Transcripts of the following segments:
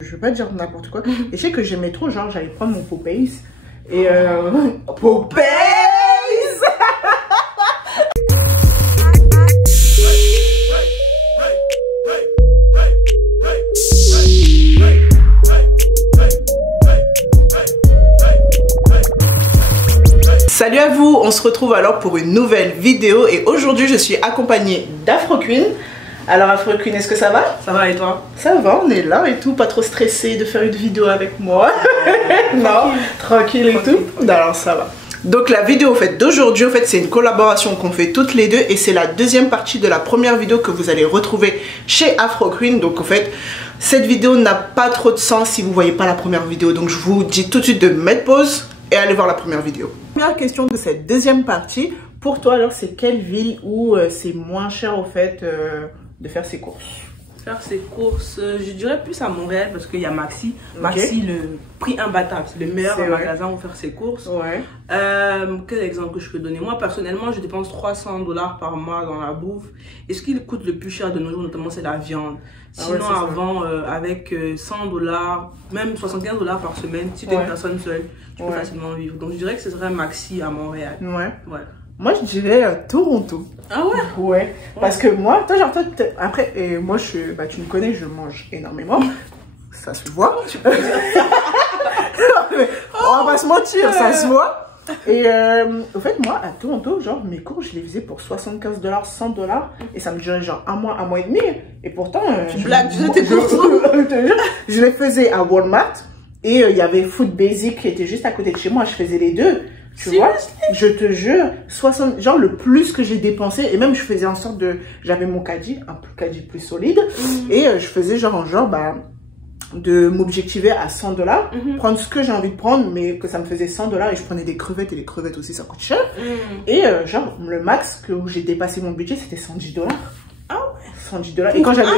Je veux pas dire n'importe quoi. Et je sais que j'aimais trop, genre j'allais prendre mon Popeyes. Et Popeyes. Salut à vous, on se retrouve alors pour une nouvelle vidéo et aujourd'hui je suis accompagnée d'Afro Queen. Alors Afro Queen, est-ce que ça va? Ça va et toi? Ça va, on est là et tout, pas trop stressé de faire une vidéo avec moi. Non, tranquille et tout. Alors ça va. Donc la vidéo d'aujourd'hui, c'est une collaboration qu'on fait toutes les deux et c'est la deuxième partie de la première vidéo que vous allez retrouver chez Afro Queen. Donc en fait, cette vidéo n'a pas trop de sens si vous voyez pas la première vidéo. Donc je vous dis tout de suite de mettre pause et aller voir la première vidéo. Première question de cette deuxième partie, pour toi alors c'est quelle ville où c'est moins cher au fait de faire ses courses? Faire ses courses, je dirais plus à Montréal parce qu'il y a Maxi. Okay. Maxi, le prix imbattable, c'est le meilleur magasin où faire ses courses. Ouais. Quel exemple que je peux donner? Moi personnellement, je dépense 300 $ par mois dans la bouffe. Et ce qui coûte le plus cher de nos jours, notamment, c'est la viande. Sinon, ouais, avant, avec 100 $, même 75 $ par semaine, si tu es une personne seule, tu peux facilement vivre. Donc je dirais que ce serait Maxi à Montréal. Ouais. Moi, je dirais Toronto. Ah ouais? Ouais. Parce que moi, toi, après, et moi, tu me connais, je mange énormément. Ça se voit. On va pas se mentir, ça se voit. Et au fait, moi, à Toronto, genre, mes cours, je les faisais pour 75 $, 100 $. Et ça me durait genre un mois et demi. Et pourtant, tu blagues, je les faisais à Walmart. Et il y avait Food Basic qui était juste à côté de chez moi. Je faisais les deux. Tu vois, je te jure, genre le plus que j'ai dépensé, et même je faisais en sorte de, j'avais mon caddie, un caddie plus solide, et je faisais de m'objectiver à 100 $, prendre ce que j'ai envie de prendre, mais que ça me faisait 100 $, et je prenais des crevettes, et les crevettes aussi ça coûte cher, et genre le max où j'ai dépassé mon budget c'était 110 $. Ah ouais. 110 $. Et quand j'avais...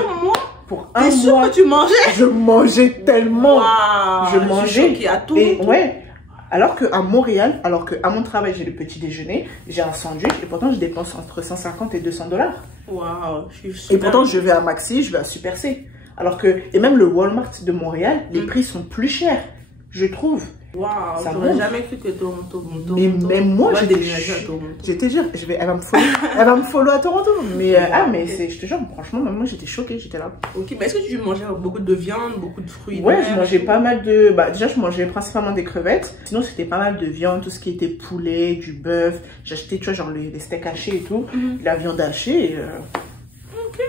Pour un mois. T'es sûr que tu mangeais? Je mangeais tellement. Wow, je mangeais. Je suis à tout. Et ouais. Alors qu'à Montréal, à mon travail, j'ai le petit déjeuner, j'ai un sandwich et pourtant je dépense entre 150 et 200 $. Waouh, je suis super. Et pourtant je vais à Maxi, je vais à Super C. Alors que, et même le Walmart de Montréal, les prix sont plus chers, je trouve. Waouh, j'aurais jamais cru que Toronto. Mais même moi, j'ai déménagé à Toronto. J'étais jure, elle va me follow à Toronto. Mais je te jure, franchement, même moi j'étais choquée, j'étais là. Ok, mais est-ce que tu mangeais beaucoup de viande, beaucoup de fruits? Ouais, je mangeais pas mal de. Déjà, je mangeais principalement des crevettes. Sinon, c'était pas mal de viande, tout ce qui était poulet, du bœuf. J'achetais, tu vois, genre les steaks hachés et tout, la viande hachée.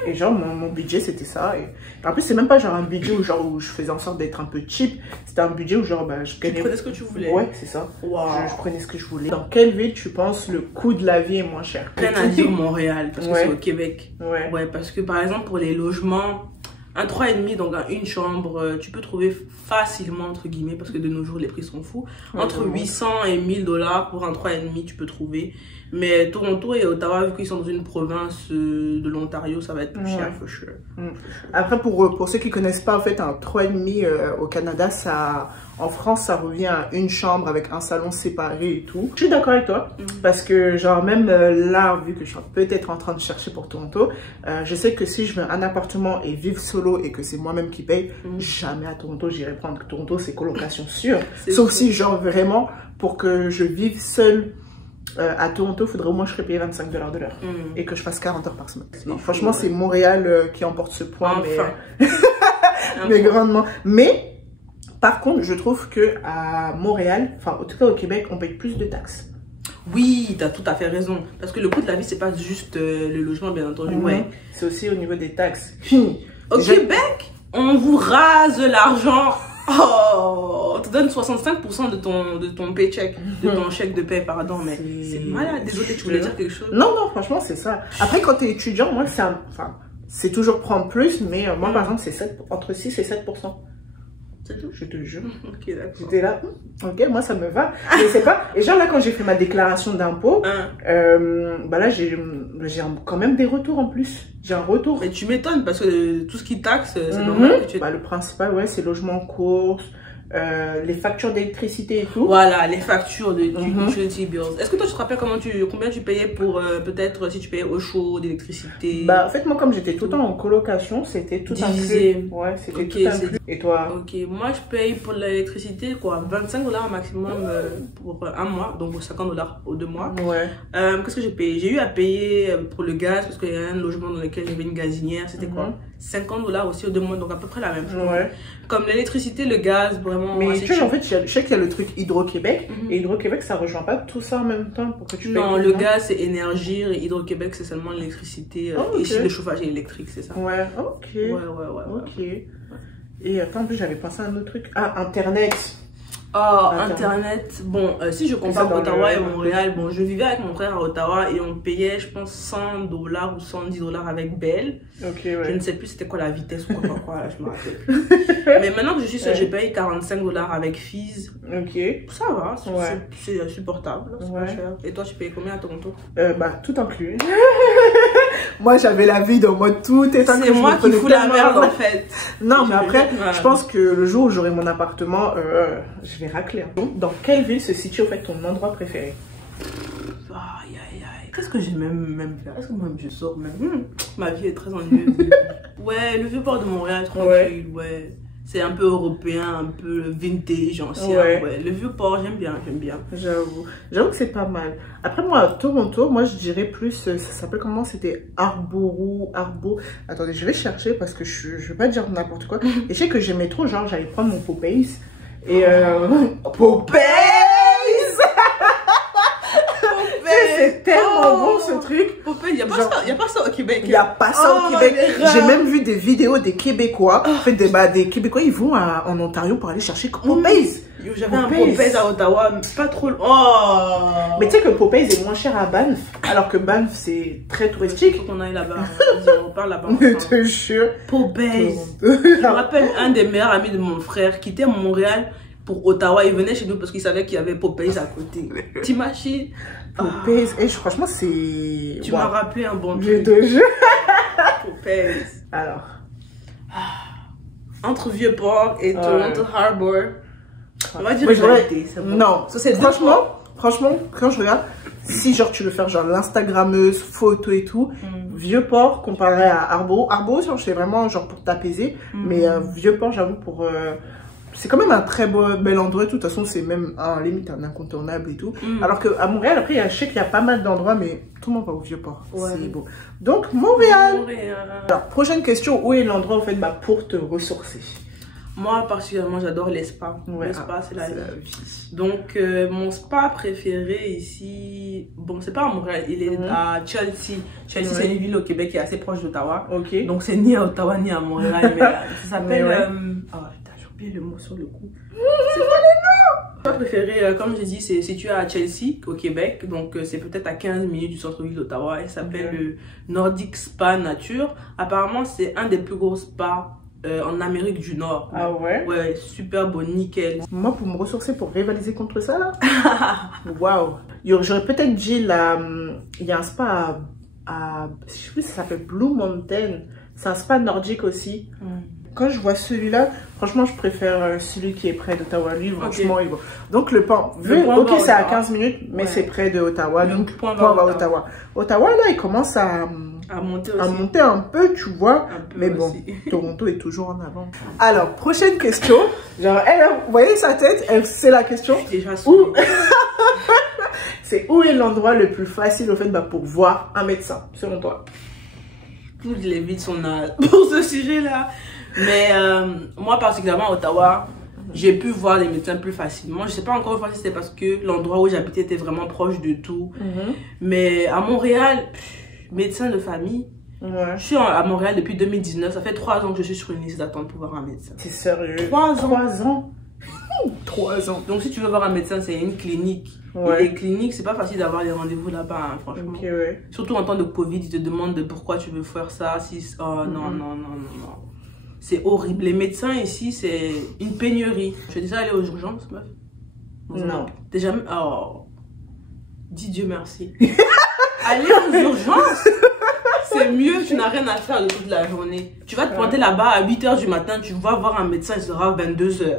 Et genre mon budget c'était ça et en plus c'est même pas genre un budget où je faisais en sorte d'être un peu cheap, c'était un budget où genre je gagnais... Tu prenais ce que tu voulais. Ouais, c'est ça. Wow. Je prenais ce que je voulais. Dans quelle ville tu penses le coût de la vie est moins cher? Rien à dire Montréal parce que c'est au Québec. Ouais, parce que par exemple pour les logements, un 3,5 donc une chambre, tu peux trouver facilement entre guillemets parce que de nos jours les prix sont fous. Entre 800 et 1000 $ pour un 3,5 tu peux trouver. Mais Toronto et Ottawa, vu qu'ils sont dans une province de l'Ontario, ça va être plus cher, for sure. Après, pour ceux qui connaissent pas, en fait, un 3,5 au Canada, en France, ça revient à une chambre avec un salon séparé et tout. Je suis d'accord avec toi, parce que genre même là, vu que je suis peut-être en train de chercher pour Toronto, je sais que si je veux un appartement et vivre solo et que c'est moi-même qui paye, jamais à Toronto, j'irai prendre. Toronto, c'est colocation sûre. Sauf si genre vraiment, pour que je vive seule, à Toronto, il faudrait au moins que je payé 25 $ de l'heure et que je fasse 40 heures par semaine. Franchement, c'est Montréal qui emporte ce point, mais grandement. Mais par contre, je trouve que à Montréal, enfin en tout cas au Québec, on paye plus de taxes. Oui, tu as tout à fait raison. Parce que le coût de la vie, c'est pas juste le logement, bien entendu. C'est aussi au niveau des taxes. Au Québec, on vous rase l'argent. Oh, on te donne 65% de ton paycheck, de ton chèque de paie, pardon, mais c'est malade. Désolé, tu voulais dire quelque chose? Non, franchement, c'est ça. Après, quand tu es étudiant, moi, c'est toujours prendre plus, mais moi, par exemple, c'est entre 6 et 7%. C'est tout, je te jure. Ok, d'accord. J'étais là, ok, moi ça me va. Mais c'est pas. Et genre là, quand j'ai fait ma déclaration d'impôt, là, j'ai quand même des retours en plus. J'ai un retour. Mais tu m'étonnes parce que tout ce qui taxe, c'est normal que tu... Le principal, ouais, c'est logement, courses, les factures d'électricité et tout. Voilà, les factures de utility bills. Est-ce que toi, tu te rappelles combien tu payais pour, peut-être, si tu payais au chaud, d'électricité? Bah, en fait, moi, comme j'étais tout le temps en colocation, c'était tout inclus. Ouais, c'était tout inclus. Et toi? Ok, moi, je paye pour l'électricité, quoi, 25 $ maximum pour un mois, donc 50 $ aux 2 mois. Ouais. Qu'est-ce que j'ai payé? J'ai eu à payer pour le gaz, parce qu'il y a un logement dans lequel j'avais une gazinière, c'était quoi? 50 $ aussi aux 2 mois, donc à peu près la même chose. Ouais. Comme l'électricité, le gaz, vraiment. Mais tu sais, en fait, je sais qu'il y a le truc Hydro-Québec, et Hydro-Québec, ça rejoint pas tout ça en même temps pour que tu payes. Non, le gaz, c'est énergie, et Hydro-Québec, c'est seulement l'électricité. Ici, le chauffage est électrique, c'est ça. Ouais, ok. Ouais. Ok. Et attends, en plus, j'avais pensé à un autre truc. Ah, Internet. Oh, Internet. Bon, si je compare Ottawa et Montréal, bon, je vivais avec mon frère à Ottawa et on payait, je pense, 100 $ ou 110 $ avec Bell. Ok, ouais. Je ne sais plus c'était quoi la vitesse ou quoi, là, je me rappelle plus. Mais maintenant que je suis seule, je paye 45 $ avec Fizz. Ok. Ça va, c'est supportable, c'est pas cher. Et toi, tu payes combien à Toronto? Bah, tout inclus. Moi, j'avais la vie dans mode tout est inclus. C'est moi qui fous la merde, en fait. Non, mais après, je pense que le jour où j'aurai mon appartement, je vais racler. Dans quelle ville se situe, en fait, ton endroit préféré? Qu'est-ce que j'ai même fait? Est-ce que moi je sors même? Ma vie est très ennuyeuse. Ouais, le Vieux-Port de Montréal, tranquille, ouais. C'est un peu européen, un peu vintage, ancien. Ouais. Le Vieux-Port, j'aime bien. J'avoue que c'est pas mal. Après, moi, à Toronto, moi, je dirais plus, ça s'appelle comment? C'était Arbour. Attendez, je vais chercher parce que je vais pas dire n'importe quoi. Et je sais que j'aimais trop, genre, j'allais prendre mon Popeyes. Et Popeyes! C'est tellement bon ce truc. Popeyes, il n'y a pas ça au Québec. Il n'y a pas ça au Québec. J'ai même vu des vidéos des Québécois. En fait, des Québécois, ils vont en Ontario pour aller chercher Popeyes. J'avais un Popeyes à Ottawa, pas trop. Mais tu sais que Popeyes est moins cher à Banff, alors que Banff c'est très touristique. Il faut qu'on aille là-bas. On parle là-bas. Je te jure. Popeyes. Je me rappelle un des meilleurs amis de mon frère quittait Montréal pour Ottawa. Il venait chez nous parce qu'il savait qu'il y avait Popeyes à côté. T'imagines? Popeyes, et franchement c'est... Tu m'as rappelé un bon truc. Je te jure. Popeyes. Alors. Entre Vieux-Port et Toronto Harbor. On va dire non, franchement, quand je regarde, si genre tu veux faire genre l'instagrammeuse, photo et tout, Vieux-Port comparé à Arbour, genre c'est vraiment genre pour t'apaiser, mais Vieux-Port j'avoue pour... c'est quand même un très bel endroit, de toute façon c'est même limite un incontournable et tout. Alors qu'à Montréal, après je sais qu'il y a pas mal d'endroits, mais tout le monde va au Vieux-Port, c'est beau. Donc Montréal. Alors prochaine question, où est l'endroit en fait pour te ressourcer? Moi, particulièrement, j'adore les spas. Le spa, c'est la vie. Donc, mon spa préféré ici, bon, c'est pas à Montréal, il est à Chelsea. Chelsea, c'est une ville au Québec qui est assez proche d'Ottawa. Donc, c'est ni à Ottawa ni à Montréal. Mais ça s'appelle... putain, j'ai oublié le mot sur le coup. C'est pas le nom! Mon spa préféré, comme j'ai dit, c'est situé à Chelsea, au Québec. Donc, c'est peut-être à 15 minutes du centre-ville d'Ottawa. Il s'appelle le Nordic Spa Nature. Apparemment, c'est un des plus gros spas en Amérique du Nord. Ah ouais? Ouais, super beau, nickel. Moi, pour me ressourcer, pour rivaliser contre ça, là, waouh! J'aurais peut-être dit, il y a un spa je sais plus si ça s'appelle Blue Mountain. C'est un spa nordique aussi. Quand je vois celui-là, franchement, je préfère celui qui est près d'Ottawa. Lui, franchement, il va. Donc, ok, c'est à 15 minutes, mais c'est près de Ottawa. Donc, point va Ottawa. Ottawa, là, il commence à monter un peu, tu vois. Mais bon, Toronto est toujours en avant. Alors, prochaine question. Genre, vous voyez sa tête, c'est la question. Déjà c'est où est l'endroit le plus facile au fait pour voir un médecin, selon toi? Toutes les villes sont là pour ce sujet-là. Mais moi, particulièrement à Ottawa, j'ai pu voir les médecins plus facilement. Je ne sais pas encore une fois si c'était parce que l'endroit où j'habitais était vraiment proche de tout. Mais à Montréal, médecin de famille, je suis à Montréal depuis 2019. Ça fait 3 ans que je suis sur une liste d'attente pour voir un médecin. C'est sérieux? 3 ans. 3 ans. Donc si tu veux voir un médecin, c'est une clinique. Et les cliniques, c'est pas facile d'avoir des rendez-vous là-bas, hein, franchement. Surtout en temps de Covid, ils te demandent pourquoi tu veux faire ça. Non. C'est horrible. Les médecins ici, c'est une pénurie. Tu es déjà allé aux urgences, meuf? Non. T'es jamais... Oh. Dis Dieu merci. Aller aux urgences, c'est mieux, tu n'as rien à faire de toute la journée. Tu vas te pointer là-bas à 8 h du matin, tu vas voir un médecin, il sera à 22 h.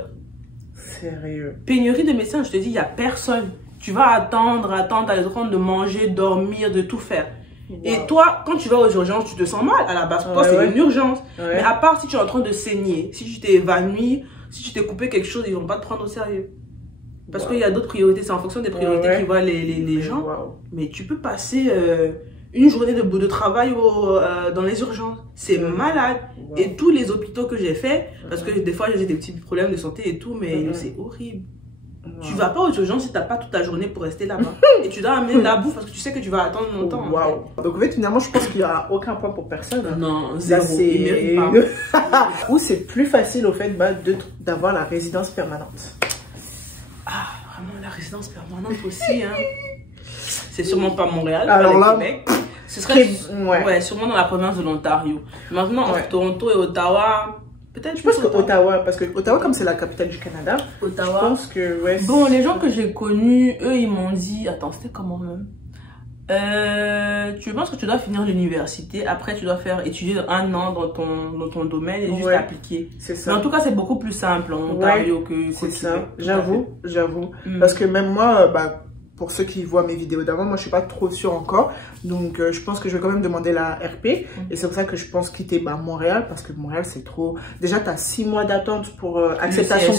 Sérieux. Pénurie de médecins, je te dis, il n'y a personne. Tu vas attendre, t'as le temps de manger, dormir, de tout faire. Wow. Et toi, quand tu vas aux urgences, tu te sens mal à la base. Pour toi, c'est une urgence. Mais à part si tu es en train de saigner, si tu t'es évanoui, si tu t'es coupé quelque chose, ils ne vont pas te prendre au sérieux. Parce qu'il y a d'autres priorités. C'est en fonction des priorités qui voient les gens. Mais tu peux passer une journée de travail dans les urgences. C'est malade. Et tous les hôpitaux que j'ai fait, parce que des fois, j'ai des petits problèmes de santé et tout, mais c'est horrible. Tu vas pas aux urgences si tu n'as pas toute ta journée pour rester là-bas. Et tu dois amener la bouffe parce que tu sais que tu vas attendre longtemps. Donc en fait, finalement, je pense qu'il n'y a aucun point pour personne. Non, zéro. Il mérite pas. Ou c'est plus facile au fait d'avoir la résidence permanente. Ah, vraiment, la résidence permanente aussi. Hein. C'est sûrement pas Montréal, alors pas là, le Québec. Ce serait sûrement dans la province de l'Ontario. Maintenant, entre Toronto et Ottawa... Je pense que Ottawa, parce que Ottawa, comme c'est la capitale du Canada, Ottawa. Je pense que, Bon, les gens que j'ai connus, eux, ils m'ont dit... Attends, c'était comment même tu penses que tu dois finir l'université, après tu dois faire étudier 1 an dans ton domaine et juste appliquer. C'est ça. Mais en tout cas, c'est beaucoup plus simple en Ontario que c'est ça. J'avoue. Parce que même moi, pour ceux qui voient mes vidéos d'avant, moi je suis pas trop sûre encore. Donc je pense que je vais quand même demander la RP. Et c'est pour ça que je pense quitter Montréal. Parce que Montréal c'est trop... Déjà tu as 6 mois d'attente pour acceptation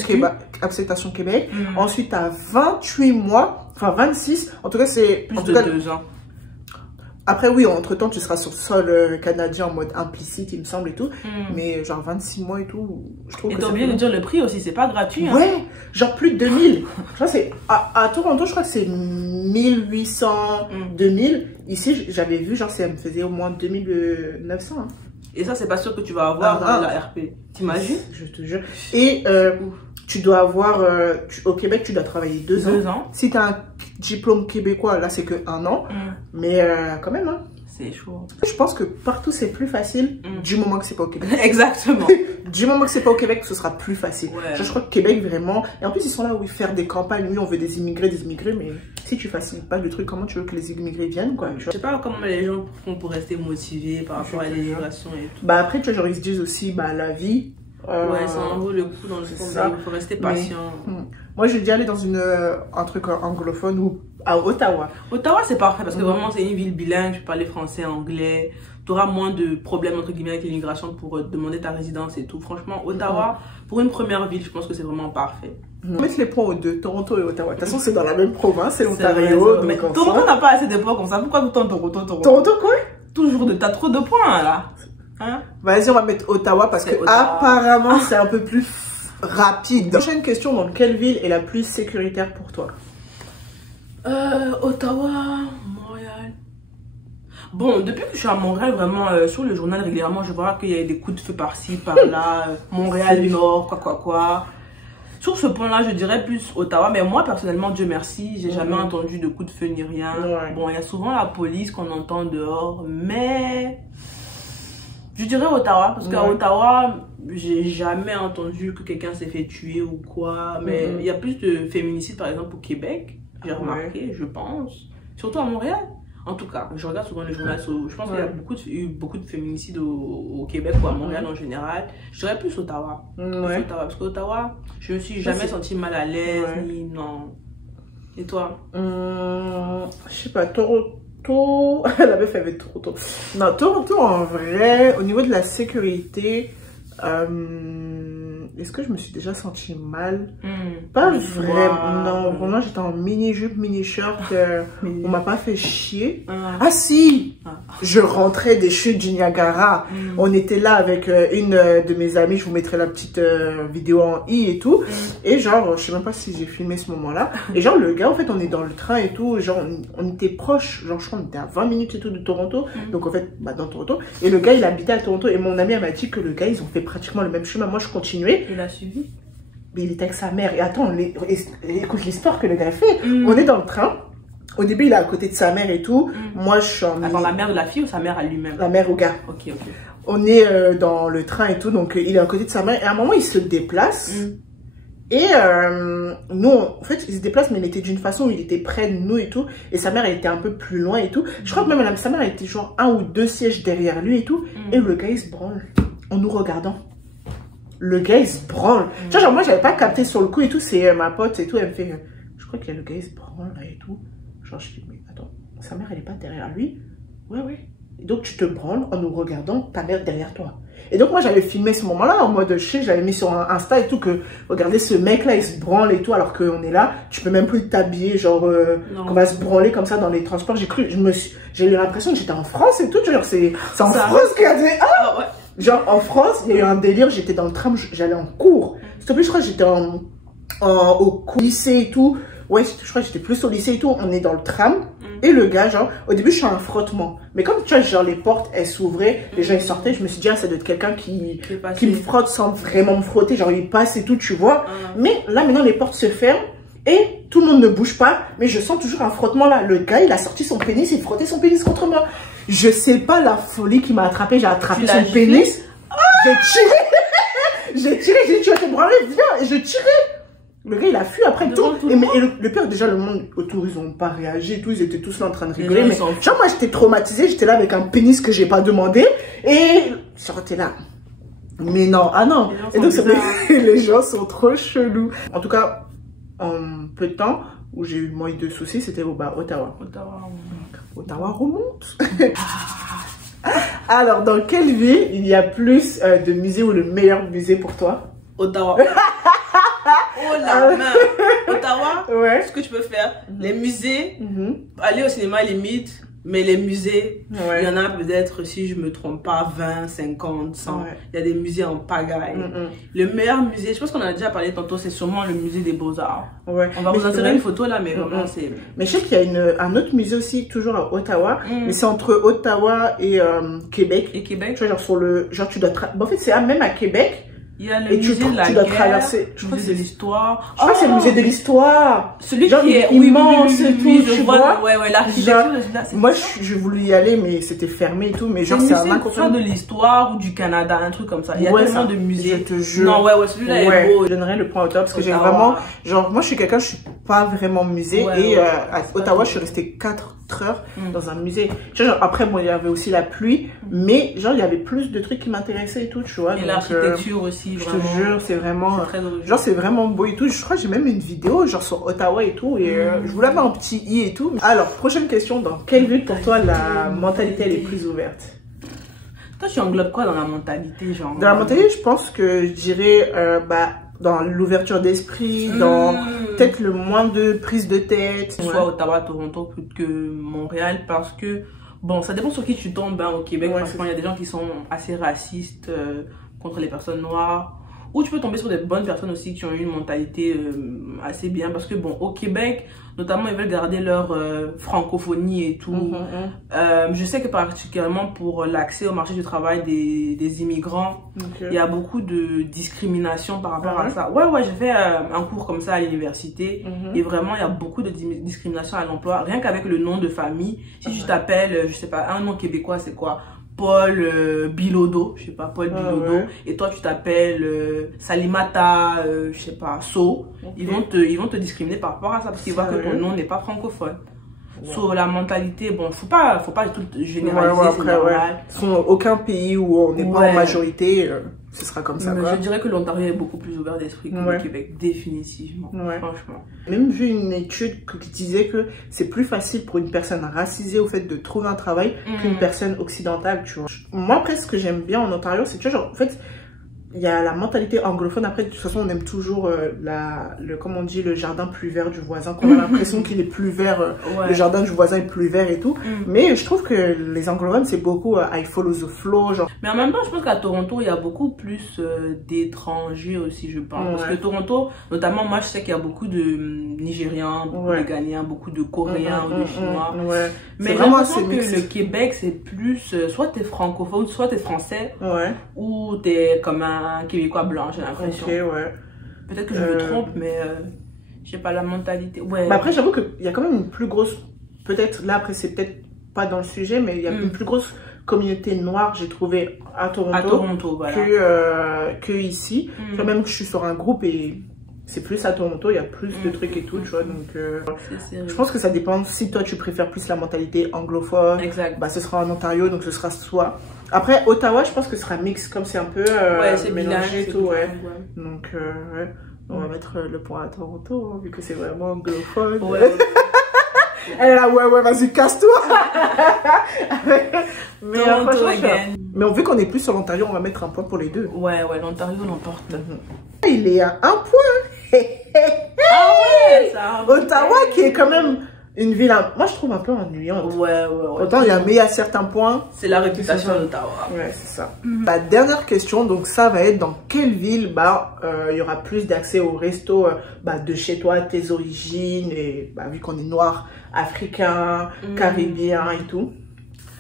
Québec. Ensuite tu as 28 mois. Enfin 26. En tout cas c'est... Plus de 2 ans. Après oui, entre temps tu seras sur sol canadien en mode implicite il me semble et tout. Mais genre 26 mois et tout. Je trouve et t'as oublié de dire le prix aussi, c'est pas gratuit. Hein. Ouais, genre plus de 2000. Je crois c'est à Toronto, je crois que c'est 1800, 2000. Ici j'avais vu genre ça me faisait au moins 2900. Hein. Et ça c'est pas sûr que tu vas avoir dans la RP. T'imagines? Je te jure. Et tu dois avoir au Québec tu dois travailler 2 ans. 2 ans. Si tu as un diplôme québécois là c'est que 1 an. Mais quand même hein. C'est chaud. Je pense que partout c'est plus facile du moment que c'est pas au Québec. Exactement. Du moment que c'est pas au Québec, ce sera plus facile. Je crois que Québec vraiment. Et en plus ils sont là où ils faire des campagnes. Oui, on veut des immigrés, mais si tu facilites pas le truc, comment tu veux que les immigrés viennent quoi? Je sais pas comment les gens font pour rester motivés par rapport à l'immigration et tout. Après tu vois, genre ils se disent aussi la vie. Ça en vaut le coup dans le fond. Il faut rester patient. Moi je dis aller dans un truc anglophone ou à Ottawa. Ottawa c'est parfait parce que vraiment c'est une ville bilingue, tu peux parler français, anglais, tu auras moins de problèmes entre guillemets avec l'immigration pour demander ta résidence et tout. Franchement Ottawa, pour une première ville, je pense que c'est vraiment parfait. On met les points aux deux, Toronto et Ottawa. De toute façon c'est dans la même province, c'est l'Ontario. Mais Toronto n'a pas assez de points comme ça, pourquoi tout le temps Toronto? Toronto quoi? Toujours t'as trop de points là. Hein? Vas-y on va mettre Ottawa parce que apparemment c'est un peu plus rapide. Prochaine question, dans quelle ville est la plus sécuritaire pour toi? Ottawa, Montréal. Bon, depuis que je suis à Montréal, vraiment, sur le journal régulièrement, je vois qu'il y a des coups de feu par-ci, par-là, Montréal Nord, quoi. Sur ce point-là, je dirais plus Ottawa, mais moi, personnellement, Dieu merci, j'ai jamais entendu de coups de feu ni rien. Bon, il y a souvent la police qu'on entend dehors, mais... Je dirais Ottawa, parce qu'à Ottawa, j'ai jamais entendu que quelqu'un s'est fait tuer ou quoi. Mais il y a plus de féminicides, par exemple, au Québec. J'ai remarqué, je pense. Surtout à Montréal. En tout cas, je regarde souvent les journaux. Je pense qu'il y a eu beaucoup de féminicides au Québec ou à Montréal en général. Je dirais plus Ottawa. Ottawa parce qu'Ottawa, je me suis jamais sentie mal à l'aise, ni non. Et toi? Je sais pas, Toronto. La meuf avait Toronto. Non, Toronto en vrai, au niveau de la sécurité, est-ce que je me suis déjà sentie mal? Pas vraiment. Non, vraiment j'étais en mini-jupe, mini-shirt. On m'a pas fait chier. Ah si! Je rentrais des chutes du Niagara. On était là avec une de mes amies. Je vous mettrai la petite vidéo en i et tout. Et genre, je sais même pas si j'ai filmé ce moment-là. Et genre le gars, en fait, on est dans le train et tout. Genre, on était proche. Genre, je crois qu'on était à 20 minutes et tout de Toronto. Donc en fait, dans Toronto. Et le gars, il habitait à Toronto. Et mon ami, elle m'a dit que le gars, ils ont fait pratiquement le même chemin. Moi, je continuais. Il a suivi. Mais il était avec sa mère. Et attends, écoute l'histoire que le gars a fait. On est dans le train. Au début, il est à côté de sa mère et tout. Moi, je suis en... Attends, la mère de la fille ou sa mère à lui-même? La mère au gars. Ok. On est dans le train et tout. Donc, il est à côté de sa mère. Et à un moment, il se déplace. Et nous, en fait, il se déplace, mais il était d'une façon où il était près de nous et tout. Et sa mère, elle était un peu plus loin et tout. Je crois que même sa mère, elle était genre 1 ou 2 sièges derrière lui et tout. Et le gars, il se branle en nous regardant. le gars il se branle. Tu vois, genre moi j'avais pas capté sur le coup et tout, c'est ma pote et tout, elle me fait, je crois que le gars il se branle là et tout. Genre je dis, mais attends, sa mère elle est pas derrière lui? Ouais, ouais. Et donc tu te branles en nous regardant, ta mère derrière toi. Et donc moi j'avais filmé ce moment-là en mode, je sais, j'avais mis sur Insta et tout, que regardez ce mec là il se branle et tout, alors qu'on est là, tu peux même plus t'habiller, genre qu'on va se branler comme ça dans les transports. J'ai eu l'impression que j'étais en France et tout, genre c'est en France qu'il y a des... Ah ouais. Genre en France, il y a eu un délire, j'étais dans le tram, j'allais en cours. S'il te plaît, je crois que j'étais au lycée et tout. Ouais, je crois que j'étais plus au lycée et tout. On est dans le tram. Et le gars, genre, au début, je suis un frottement. Mais comme tu vois, genre, les portes, elles s'ouvraient, les gens, ils sortaient. Je me suis dit, ah, ça doit être quelqu'un qui me frotte sans vraiment me frotter. Genre, il passe et tout, tu vois. Mais là, maintenant, les portes se ferment. Et tout le monde ne bouge pas. Mais je sens toujours un frottement là. Le gars, il a sorti son pénis, il frottait son pénis contre moi. Je sais pas la folie qui m'a attrapé. J'ai attrapé son pénis. J'ai tiré, j'ai dit, tu vas te branler, viens. Et je tirais. Le gars, il a fui après tout. Et le pire, déjà, le monde autour, ils n'ont pas réagi et tout. Ils étaient tous là en train de rigoler. Mais genre, moi, j'étais traumatisée. J'étais là avec un pénis que j'ai pas demandé. Et j'étais là. Mais non, ah non. Et donc, les gens sont trop chelous. En tout cas, en peu de temps, où j'ai eu moins de soucis, c'était Ottawa. Ottawa remonte. Alors, dans quelle ville il y a plus de musées ou le meilleur musée pour toi? Ottawa. Oh la main. Ottawa, ouais. Ce que tu peux faire, les musées, aller au cinéma limite, mais les musées, il y en a peut-être, si je me trompe pas, 20, 50, 100. Il y a des musées en pagaille. Le meilleur musée, je pense qu'on a déjà parlé tantôt, c'est sûrement le musée des Beaux-Arts. Ouais. On va vous insérer une photo là, mais vraiment c'est... Mais je sais qu'il y a un autre musée aussi, toujours à Ottawa, mais c'est entre Ottawa et Québec. Et Québec. Tu vois, genre sur le... Genre tu dois... en fait, c'est même à Québec. Il y a le musée de la guerre, je crois que c'est l'histoire. Je crois que c'est le musée de l'histoire. Celui qui est immense et tout, tu vois. Ouais, l'architecture. Moi, j'ai voulu y aller, mais c'était fermé et tout. Mais genre, c'est un musée de l'histoire ou du Canada, un truc comme ça. Il y a tellement de musées. Je te jure. Non, celui-là est beau. Je donnerais le point Ottawa parce que j'ai vraiment... Genre, moi, je suis quelqu'un, je suis pas vraiment musée. Et à Ottawa, je suis restée 4 heures dans un musée. Genre, après, bon, il y avait aussi la pluie. Mais genre, il y avait plus de trucs qui m'intéressaient et tout, tu vois. Et l'architecture aussi. Je te jure, c'est vraiment, genre c'est vraiment beau et tout. Je crois que j'ai même une vidéo genre sur Ottawa et tout. Et je voulais avoir un petit i et tout. Alors, prochaine question, dans quelle ville pour toi la mentalité elle est plus ouverte? Toi, tu englobes quoi dans la mentalité, genre? Dans la mentalité, je pense que je dirais dans l'ouverture d'esprit, dans peut-être le moins de prise de tête. Soit Ottawa, Toronto plus que Montréal, parce que bon, ça dépend sur qui tu tombes au Québec. Franchement, il y a des gens qui sont assez racistes contre les personnes noires. Ou tu peux tomber sur des bonnes personnes aussi qui ont une mentalité assez bien. Parce que bon, au Québec, notamment, ils veulent garder leur francophonie et tout. Je sais que particulièrement pour l'accès au marché du travail des immigrants, il y a beaucoup de discrimination par rapport à ça. Ouais, j'ai fait un cours comme ça à l'université. Et vraiment, il y a beaucoup de discrimination à l'emploi. Rien qu'avec le nom de famille. Si tu t'appelles, je sais pas, un nom québécois, c'est quoi? Paul Bilodeau, je sais pas, Paul Bilodeau, et toi tu t'appelles Salimata, je sais pas, So, ils vont te discriminer par rapport à ça parce qu'ils voient que ton nom n'est pas francophone. So, la mentalité, bon, faut pas tout généraliser, c'est normal. Aucun pays où on n'est pas en majorité, ce sera comme ça. Je dirais que l'Ontario est beaucoup plus ouvert d'esprit que le Québec, définitivement, franchement. Même vu une étude qui disait que c'est plus facile pour une personne racisée au fait de trouver un travail qu'une personne occidentale, tu vois. Moi, après, ce que j'aime bien en Ontario, c'est que, genre, en fait, il y a la mentalité anglophone. Après, de toute façon, on aime toujours comme on dit, le jardin plus vert du voisin. Qu'on a l'impression qu'il est plus vert, le jardin du voisin est plus vert et tout. Mais je trouve que les anglophones, c'est beaucoup I follow the flow. Genre. Mais en même temps, je pense qu'à Toronto, il y a beaucoup plus d'étrangers aussi, je pense. Parce que Toronto, notamment, moi, je sais qu'il y a beaucoup de Nigériens, beaucoup de Ghanéens, beaucoup de Coréens ou de Chinois. Mais j'ai l'impression que le Québec, c'est plus, soit t'es francophone, soit t'es français, ou t'es comme un Québécois blanc, j'ai l'impression. Peut-être que je me trompe, mais je sais pas, la mentalité. Après, j'avoue qu'il y a quand même une plus grosse, peut-être, là après, c'est peut-être pas dans le sujet, mais il y a une plus grosse communauté noire, j'ai trouvé à Toronto, voilà. que ici. Même que je suis sur un groupe et c'est plus à Toronto, il y a plus de trucs et tout, tu vois. Donc, je pense que ça dépend. Si toi, tu préfères plus la mentalité anglophone, ce sera en Ontario, donc ce sera soit Après, Ottawa, je pense que ce sera mix, comme c'est un peu c'est mélangé et tout, ouais. Donc, ouais. On va mettre le point à Toronto, hein, vu que c'est vraiment anglophone. Ouais. Elle est là, ouais, vas-y, casse-toi. Mais, Toronto again. Mais vu qu'on est plus sur l'Ontario, on va mettre un point pour les deux. Ouais, l'Ontario l'emporte. Il est à 1 point. Ah ouais, ça. Ottawa qui est quand même une ville, moi je trouve un peu ennuyante. Ouais. Autant il y a mis à certains points. C'est la réputation d'Ottawa. Ouais, c'est ça. La dernière question, donc ça va être dans quelle ville il y aura plus d'accès au resto de chez toi, tes origines, et vu qu'on est noir, africain, caribien et tout.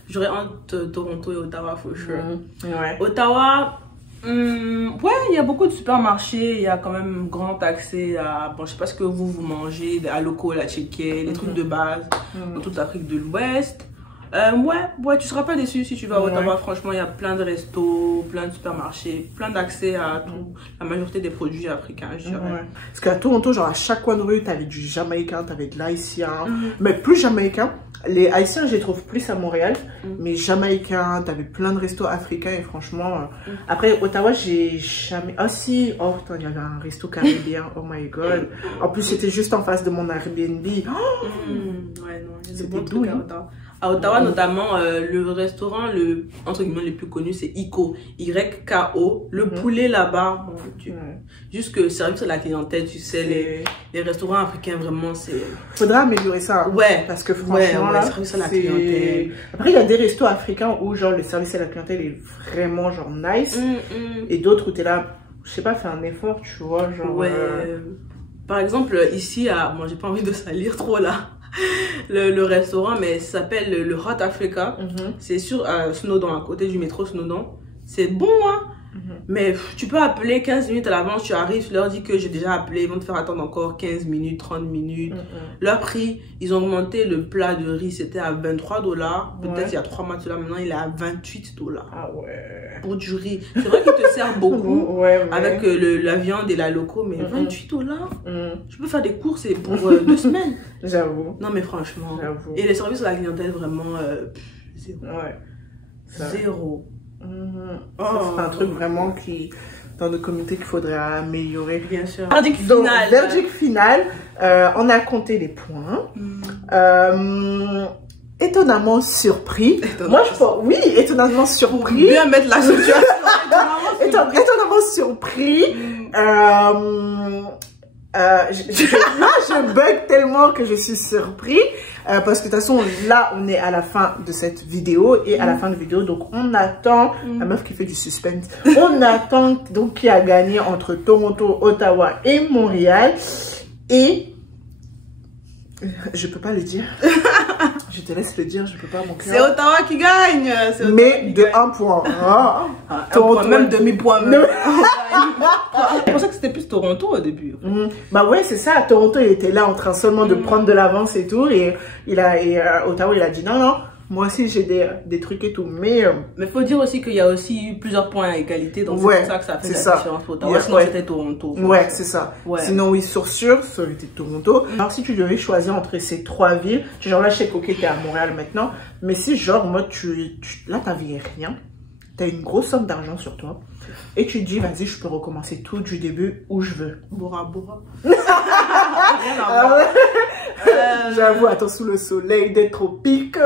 J'aurais entre Toronto et Ottawa, for sure. Ouais. Ottawa, ouais, il y a beaucoup de supermarchés, il y a quand même grand accès à, je sais pas ce que vous mangez, à locaux, la chicken, les trucs de base dans toute l'Afrique de l'Ouest. Ouais, tu seras pas déçu si tu vas à Ottawa. Franchement, il y a plein de restos, plein de supermarchés, plein d'accès à tout, la majorité des produits africains, je dirais. Parce qu'à Toronto, genre à chaque coin de rue, t'avais du jamaïcain, t'avais de l'haïtien, mais plus jamaïcain. Les haïtiens, je les trouve plus à Montréal, mais jamaïcains, t'avais plein de restos africains et franchement. Après, Ottawa, j'ai jamais. Ah si, putain, il y avait un resto caribien, oh my god. En plus, c'était juste en face de mon Airbnb. Ouais, non, il y a de bons trucs à Ottawa. À Ottawa, notamment, le restaurant, entre guillemets, le plus connu, c'est IKO. Y-K-O. Le poulet là-bas, juste que le service à la clientèle, tu sais, les restaurants africains, vraiment, c'est... Faudra améliorer ça. Ouais. Parce que franchement, là, service à la clientèle. Après, il y a des restos africains où, genre, le service à la clientèle est vraiment, genre, nice. Et d'autres où t'es là, je sais pas, fais un effort, tu vois, genre... Ouais. Par exemple, ici, moi, j'ai pas envie de salir trop, là. Le restaurant, mais ça s'appelle le Hot Africa. C'est sur Snowdon, à côté du métro Snowdon. C'est bon, hein. Mais tu peux appeler 15 minutes à l'avance, tu arrives, tu leur dis que j'ai déjà appelé, ils vont te faire attendre encore 15 minutes, 30 minutes. Leur prix, ils ont augmenté le plat de riz, c'était à 23 $. Peut-être il y a 3 mois de cela, maintenant il est à 28 $. Ah ouais. Pour du riz. C'est vrai qu'ils te servent beaucoup avec la viande et la loco, mais 28 $. Je peux faire des courses pour 2 semaines. J'avoue. Non, mais franchement. Et les services à la clientèle, vraiment, zéro. Zéro. C'est un truc vraiment dans nos communautés qu'il faudrait améliorer. Bien sûr. Verdict final. Verdict final. On a compté les points. Étonnamment surpris. Moi, je pense, oui, étonnamment surpris. Bien mettre la situation. Étonnamment surpris. Je bug tellement que je suis surpris parce que de toute façon là on est à la fin de cette vidéo et à la fin de la vidéo donc on attend la meuf qui fait du suspense, on attend donc qui a gagné entre Toronto, Ottawa et Montréal et je peux pas le dire. Je te laisse le dire, je peux pas, mon cœur. C'est Ottawa qui gagne. Mais de 1 point. Toronto, même demi-point. Je pensais que c'était plus Toronto au début. Bah ouais, c'est ça. Toronto, il était là en train seulement de prendre de l'avance et tout. Et Ottawa, il a dit non. Moi aussi, j'ai des trucs et tout. Mais faut dire aussi qu'il y a aussi plusieurs points à égalité. Donc, c'est pour ça que ça fait la différence pour Ottawa. Sinon, c'était Toronto. Ouais, c'est ça. Sinon, oui, sûr, ça aurait été Toronto. Alors, si tu devais choisir entre ces 3 villes, genre là, je sais que t'es à Montréal maintenant. Mais si, genre, moi, là, ta vie est rien. T'as une grosse somme d'argent sur toi. Et tu te dis, vas-y, je peux recommencer tout du début où je veux. Bora Bora. J'avoue, attends, sous le soleil des tropiques.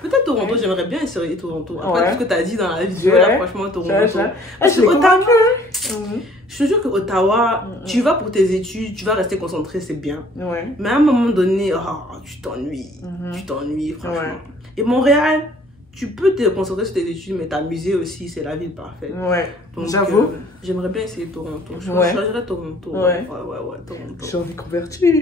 Peut-être Toronto, j'aimerais bien essayer Toronto. Après tout ce que tu as dit dans la vidéo, là, franchement, Toronto. Ottawa, je te jure que Ottawa, tu vas pour tes études, tu vas rester concentré, c'est bien. Mais à un moment donné, tu t'ennuies. Tu t'ennuies, franchement. Et Montréal, tu peux te concentrer sur tes études, mais t'amuser aussi, c'est la ville parfaite. Donc, j'avoue. J'aimerais bien essayer Toronto. Je choisirais Toronto. Toronto. J'ai envie de convertir.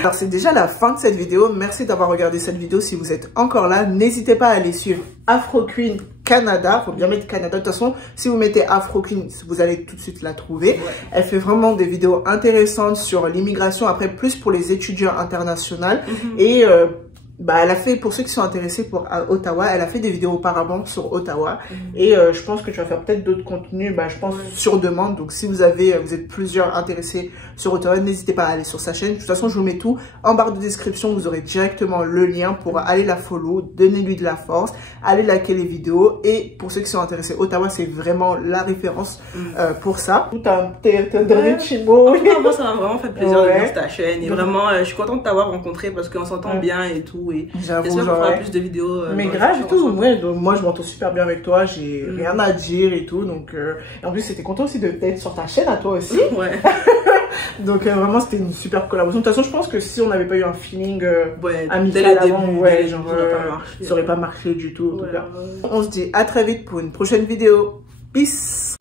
Alors, c'est déjà la fin de cette vidéo. Merci d'avoir regardé cette vidéo. Si vous êtes encore là, n'hésitez pas à aller suivre Afro Queen Canada. Faut bien mettre Canada. De toute façon, si vous mettez Afro Queen, vous allez tout de suite la trouver. Elle fait vraiment des vidéos intéressantes sur l'immigration. Après, plus pour les étudiants internationaux. Et bah, elle a fait, pour ceux qui sont intéressés pour Ottawa, elle a fait des vidéos auparavant sur Ottawa. Et je pense que tu vas faire peut-être d'autres contenus, bah, je pense sur demande. Donc si vous êtes plusieurs intéressés sur Ottawa, n'hésitez pas à aller sur sa chaîne. De toute façon, je vous mets tout en barre de description. Vous aurez directement le lien pour aller la follow, donner-lui de la force, aller liker les vidéos. Et pour ceux qui sont intéressés, Ottawa, c'est vraiment la référence pour ça. T'es un dernier chimo. Moi, ça m'a vraiment fait plaisir de voir ta chaîne. Et vraiment, je suis contente de t'avoir rencontré parce qu'on s'entend bien et tout. J'avoue, j'espère qu'on fera plus de vidéos. Mais grave et tout, donc moi je m'entends super bien avec toi, j'ai rien à dire et tout, donc et en plus c'était content aussi d'être sur ta chaîne à toi aussi. Ouais. Donc vraiment c'était une super collaboration. De toute façon je pense que si on n'avait pas eu un feeling amical avant, ça aurait pas marché du tout en tout cas. On se dit à très vite pour une prochaine vidéo. Peace.